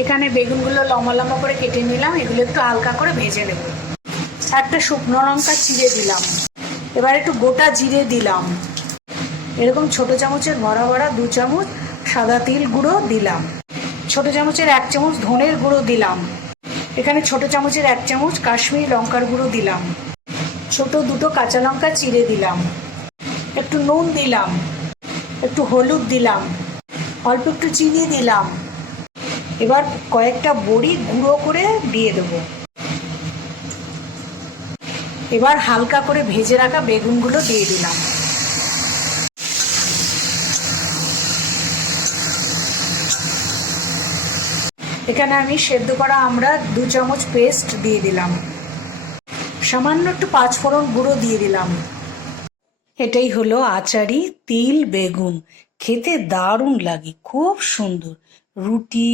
এখানে বেগুনগুলো লম্বা লম্বা করে কেটে নিলাম, এগুলো একটু হালকা করে ভেজে নেব। একটা শুকনো লঙ্কা চিড়ে দিলাম। এবার একটু গোটা জিরে দিলাম। এরকম ছোট চামচের ভরা ভরা 2 চামচ সাদা তিল গুঁড়ো দিলাম। ছোট চামচের 1 চামচ ধনের গুঁড়ো দিলাম। এখানে ছোট চামচের 1 চামচ কাশ্মীরি লঙ্কার গুঁড়ো দিলাম। ছোট 2টো কাঁচা লঙ্কা চিড়ে দিলাম। একটু নুন দিলাম, একটু হলুদ দিলাম, অল্প একটু চিনি দিলাম। এবার কয়েকটা বড়ি গুঁড়ো করে দিয়ে দেবো। এবার হালকা করে ভেজে রাখা বেগুনগুলো দিয়ে দিলাম। এখানে আমি সেদ্ধ করা আমরা 2 চামচ পেস্ট দিয়ে দিলাম। সামান্য একটু 5 ফোড়ন গুঁড়ো দিয়ে দিলাম। এটাই হলো আচারি তিল বেগুন। খেতে দারুণ লাগে, খুব সুন্দর। রুটি